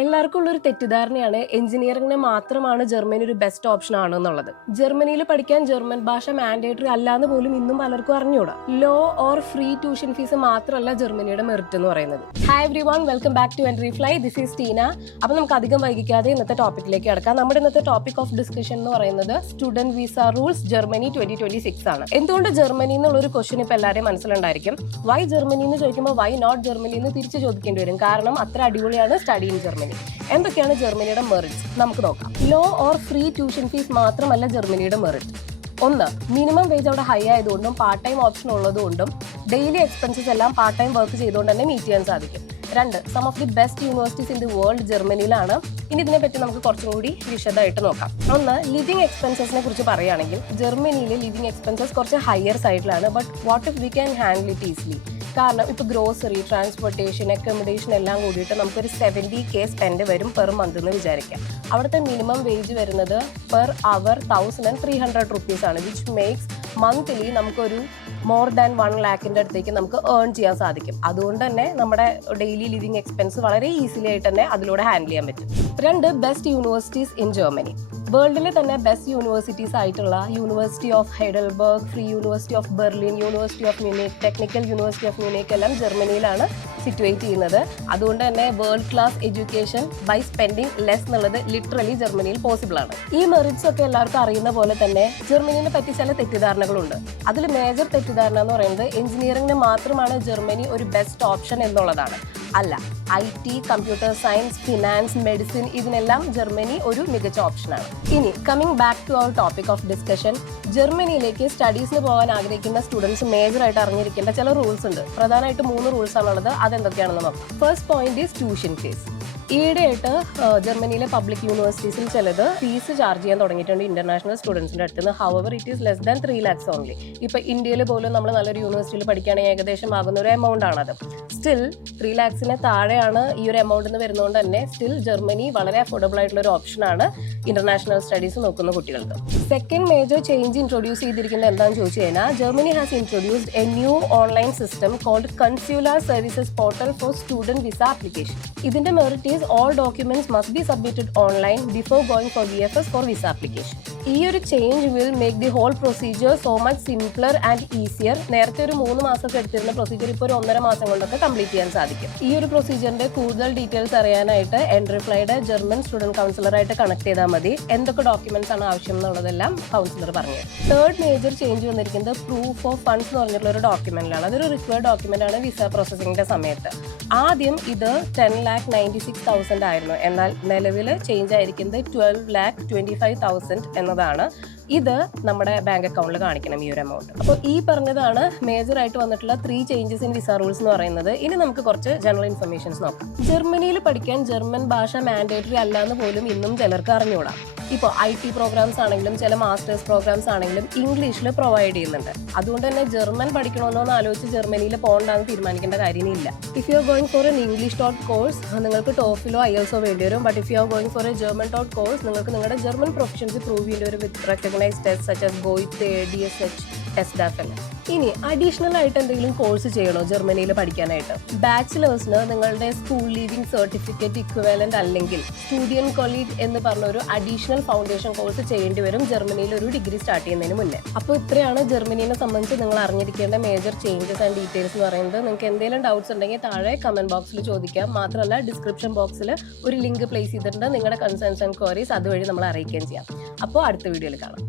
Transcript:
എല്ലാവർക്കും ഉള്ളൊരു തെറ്റിദ്ധാരണയാണ് എഞ്ചിനീയറിംഗിന് മാത്രമാണ് ജർമ്മനി ഒരു ബെസ്റ്റ് ഓപ്ഷൻ ആണ് എന്നുള്ളത്. ജർമ്മനിയിൽ പഠിക്കാൻ ജർമ്മൻ ഭാഷ മാൻഡേറ്ററി അല്ലാന്ന് പോലും ഇന്നും പലർക്കും അറിഞ്ഞൂടാ low or free tuition fees മാത്രമല്ല ജർമ്മനിയുടെ മെറിറ്റ് എന്ന് പറയുന്നത്. Hi everyone welcome back to Entri Fly this is Tina അപ്പൊ നമുക്ക് അധികം വൈകിക്കാതെ ഇന്നത്തെ ടോപ്പിക്കിലേക്ക് കിടക്കാം. നമ്മുടെ ഇന്നത്തെ ടോപ്പിക് ഓഫ് ഡിസ്കഷൻ എന്ന് പറയുന്നത് student visa rules Germany twenty twenty six ആണ്. എന്തുകൊണ്ട് ജർമ്മനി എന്നുള്ള ഒരു ക്വസ്റ്റ്യൻ ഇപ്പൊ എല്ലാവരെയും മനസ്സിലുണ്ടായിരിക്കും? വൈ ജർമ്മനി എന്ന് ചോദിക്കുമ്പോൾ വൈ നോട്ട് ജർമ്മനി എന്ന് തിരിച്ചു ചോദിക്കേണ്ടി വരും? കാരണം അത്ര അടിപൊളിയാണ് സ്റ്റഡി ഇൻ ജർമ്മനി എന്തൊക്കെയാണ് ജർമ്മനിയുടെ മെറിറ്റ്സ് നമുക്ക് നോക്കാം. Low or free tuition fees മാത്രമല്ല ജർമ്മനിയുടെ മെറിറ്റ് ഒന്ന് മിനിമം വേജ് അവിടെ ഹൈ ആയതുകൊണ്ടും പാർട്ട് ടൈം ഓപ്ഷൻ ഉള്ളതുകൊണ്ടും ഡെയിലി എക്സ്പെൻസസ് എല്ലാം പാർട്ട് ടൈം വർക്ക് ചെയ്തുകൊണ്ട് തന്നെ മീറ്റ് ചെയ്യാൻ സാധിക്കും. രണ്ട് some of the best universities in the world ജർമ്മനിയിലാണ്. ഇനി ഇതിനെപ്പറ്റി നമുക്ക് കുറച്ചും കൂടി വിശദമായിട്ട് നോക്കാം. ഒന്ന് ലിവിംഗ് എക്സ്പെൻസസിനെ കുറിച്ച് പറയുകയാണെങ്കിൽ ജർമ്മനിയിലെ ലിവിംഗ് എക്സ്പെൻസസ് കുറച്ച് ഹയർ സൈഡിലാണ് but what if we can handle it easily കാരണം ഇപ്പോൾ ഗ്രോസറി ട്രാൻസ്പോർട്ടേഷൻ അക്കോമഡേഷൻ എല്ലാം കൂടിയിട്ട് നമുക്കൊരു സെവന്റി കെ സ്പെൻഡ് വരും പെർ മന്ത് എന്ന് വിചാരിക്കാം. അവിടുത്തെ മിനിമം വേജ് വരുന്നത് per hour thousand and three hundred rupees ആണ് വിച്ച് മേക്സ് മന്ത്ലി നമുക്കൊരു മോർ ദാൻ വൺ ലാക്കിന്റെ അടുത്തേക്ക് നമുക്ക് ഏൺ ചെയ്യാൻ സാധിക്കും. അതുകൊണ്ട് തന്നെ നമ്മുടെ ഡെയിലി ലിവിങ് എക്സ്പെൻസ് വളരെ ഈസിലി ആയിട്ട് തന്നെ അതിലൂടെ ഹാൻഡിൽ ചെയ്യാൻ പറ്റും. രണ്ട് ബെസ്റ്റ് യൂണിവേഴ്സിറ്റീസ് ഇൻ ജർമ്മനി വേൾഡിലെ തന്നെ ബെസ്റ്റ് യൂണിവേഴ്സിറ്റീസ് ആയിട്ടുള്ള university of Heidelberg free university of Berlin university of Munich technical university of Munich എല്ലാം ജർമ്മനിയിലാണ് സിറ്റുവേറ്റ് ചെയ്യുന്നത്. അതുകൊണ്ട് തന്നെ world class education by spending less എന്നുള്ളത് ലിറ്ററലി ജർമ്മനിയിൽ പോസിബിൾ ആണ്. ഈ മെറിറ്റ്സ് ഒക്കെ എല്ലാവർക്കും അറിയുന്ന പോലെ തന്നെ ജർമ്മനിനെ പറ്റി ചില തെറ്റിദ്ധാരണകളുണ്ട്. അതിൽ മേജർ തെറ്റിദ്ധാരണ എന്ന് പറയുന്നത് എഞ്ചിനീയറിംഗിന് മാത്രമാണ് ജർമ്മനി ഒരു ബെസ്റ്റ് ഓപ്ഷൻ എന്നുള്ളതാണ്. അല്ല I T computer science finance medicine ഇതിനെല്ലാം ജർമ്മനി ഒരു മികച്ച ഓപ്ഷനാണ് ഇനി coming back to our topic of discussion ജർമ്മനിയിലേക്ക് സ്റ്റഡീസിന് പോകാൻ ആഗ്രഹിക്കുന്ന സ്റ്റുഡൻസ് മേജറായിട്ട് അറിഞ്ഞിരിക്കേണ്ട ചില റൂൾസ് ഉണ്ട്. പ്രധാനമായിട്ട് മൂന്ന് റൂൾസ് ആണുള്ളത്. അതെന്തൊക്കെയാണെന്ന് നോക്കാം. First point is tuition fees ഈയിടെയായിട്ട് ജർമ്മനിയിലെ പബ്ലിക് യൂണിവേഴ്സിറ്റീസിൽ ചിലത് ഫീസ് ചാർജ് ചെയ്യാൻ തുടങ്ങിയിട്ടുണ്ട് ഇന്റർനാഷണൽ സ്റ്റുഡൻസിന്റെ അടുത്ത് നിന്ന്. However it is less than three lakhs only ഇപ്പൊ ഇന്ത്യയിൽ പോലും നമ്മൾ നല്ലൊരു യൂണിവേഴ്സിറ്റിയിൽ പഠിക്കുകയാണെങ്കിൽ ഏകദേശം ആകുന്ന ഒരു എമൗണ്ട് ആണത്. സ്റ്റിൽ ത്രീ ലാക്സിന് താഴെയാണ് ഈ ഒരു എമൗണ്ട് എന്ന് വരുന്നതുകൊണ്ട് തന്നെ സ്റ്റിൽ ജർമ്മനി വളരെ അഫോർഡബിൾ ആയിട്ടുള്ള ഒരു ഓപ്ഷനാണ് ഇന്റർനാഷണൽ സ്റ്റഡീസ് നോക്കുന്ന കുട്ടികൾക്ക്. സെക്കൻഡ് മേജർ ചേഞ്ച് ഇൻട്രൊഡ്യൂസ് ചെയ്തിരിക്കുന്നത് എന്താണെന്ന് ചോദിച്ചു കഴിഞ്ഞാൽ Germany has introduced a new online system called consular services portal for student visa application ഇതിന്റെ merit all documents must be submitted online before going for VFS or visa application. ഈ ഒരു change will make the whole procedure so much simpler and easier നേരത്തെ ഒരു മൂന്ന് മാസമൊക്കെ എടുത്തിരുന്ന procedure ഇപ്പോൾ ഒരു ഒന്നര മാസം കൊണ്ടൊക്കെ കംപ്ലീറ്റ് ചെയ്യാൻ സാധിക്കും. ഈ ഒരു പ്രൊസീജിയറിന്റെ കൂടുതൽ ഡീറ്റെയിൽസ് അറിയാനായിട്ട് എൻട്രിഫ്ലൈഡ് ജർമ്മൻ സ്റ്റുഡന്റ് കൗൺസിലറായിട്ട് കണക്ട് ചെയ്താൽ മതി. എന്തൊക്കെ ഡോക്യുമെന്റ്സ് ആണ് ആവശ്യം എന്നുള്ളതെല്ലാം കൗൺസിലർ പറഞ്ഞു തേർഡ് മേജർ ചേഞ്ച് വന്നിരിക്കുന്നത് പ്രൂഫ് ഓഫ് ഫണ്ട്സ് എന്ന് പറഞ്ഞിട്ടുള്ള ഒരു ഡോക്യുമെന്റിലാണ് അതൊരു റിക്വയർഡ് ഡോക്യുമെന്റ് ആണ് വിസ പ്രോസസ്സിംഗിന്റെ സമയത്ത്. ആദ്യം ഇത് ten lakh ninety six thousand ആയിരുന്നു. എന്നാൽ നിലവിൽ ചേഞ്ച് ആയിരിക്കുന്നത് twelve lakh twenty five thousand എന്നതാണ് ഇത് നമ്മുടെ ബാങ്ക് അക്കൗണ്ടിൽ കാണിക്കണം ഈ ഒരു എമൗണ്ട് അപ്പോൾ ഈ പറഞ്ഞതാണ് മേജർ ആയിട്ട് വന്നിട്ടുള്ള three changes in visa rules എന്ന് പറയുന്നത്. ഇനി നമുക്ക് കുറച്ച് ജനറൽ ഇൻഫർമേഷൻസ് നോക്കാം. ജർമ്മനിയിൽ പഠിക്കാൻ ജർമ്മൻ ഭാഷ മാൻഡേറ്ററി അല്ല എന്ന് പോലും ഇന്നും ചിലർക്ക് അറിഞ്ഞുകൂടാ ഇപ്പോൾ ഐ ടി പ്രോഗ്രാംസ് ആണെങ്കിലും ചില മാസ്റ്റേഴ്സ് പ്രോഗ്രാംസ് ആണെങ്കിലും ഇംഗ്ലീഷിൽ പ്രൊവൈഡ് ചെയ്യുന്നുണ്ട്. അതുകൊണ്ട് തന്നെ ജർമ്മൻ പഠിക്കണമെന്നൊന്ന് ആലോചിച്ച് ജർമ്മനിയിൽ പോകണ്ടെന്ന് തീരുമാനിക്കേണ്ട കാര്യമില്ല. If you are going for an English taught course നിങ്ങൾക്ക് ടോഫിലോ ഐ എൽസോ വേണ്ടി വരും. But if you are going for a German taught course നിങ്ങൾക്ക് നിങ്ങളുടെ ജർമ്മൻ പ്രൊഫഷൻസ് പ്രൂവ് ചെയ്യേണ്ടി വരും with recognise test such as Goethe D S H test DaF ഇനി additional ആയിട്ട് എന്തെങ്കിലും കോഴ്സ് ചെയ്യണോ ജർമ്മനിയിൽ പഠിക്കാനായിട്ട്? ബാച്ചിലേഴ്സിന് നിങ്ങളുടെ സ്കൂൾ ലീവിംഗ് സർട്ടിഫിക്കറ്റ് ഇക്വലന്റ് അല്ലെങ്കിൽ സ്റ്റുഡിയൻ കൊളീഗ് എന്ന് പറഞ്ഞ ഒരു അഡീഷണൽ ഫൗണ്ടേഷൻ കോഴ്സ് ചെയ്യേണ്ടി വരും. ജർമ്മനിയിൽ ഒരു ഡിഗ്രി സ്റ്റാർട്ട് ചെയ്യുന്നതിന് മുന്നേ. അപ്പോൾ ഇത്രയാണ് ജർമ്മനിയെ സംബന്ധിച്ച് നിങ്ങൾ അറിഞ്ഞിരിക്കേണ്ട മേജർ ചേഞ്ചസ് ആൻഡ് ഡീറ്റെയിൽസ് എന്ന് പറയുന്നത്. നിങ്ങൾക്ക് എന്തെങ്കിലും ഡൗട്ട്സ് ഉണ്ടെങ്കിൽ താഴെ കമന്റ് ബോക്സിൽ ചോദിക്കാം. മാത്രമല്ല ഡിസ്ക്രിപ്ഷൻ ബോക്സിൽ ഒരു ലിങ്ക് പ്ലേസ് ചെയ്തിട്ടുണ്ട്. നിങ്ങളുടെ കൺസേൺസ് ആൻഡ് ക്വയറീസ് അതുവഴി നമ്മൾ അറിയിക്കുകയും ചെയ്യാം. അപ്പോൾ അടുത്ത വീഡിയോയിൽ കാണാം.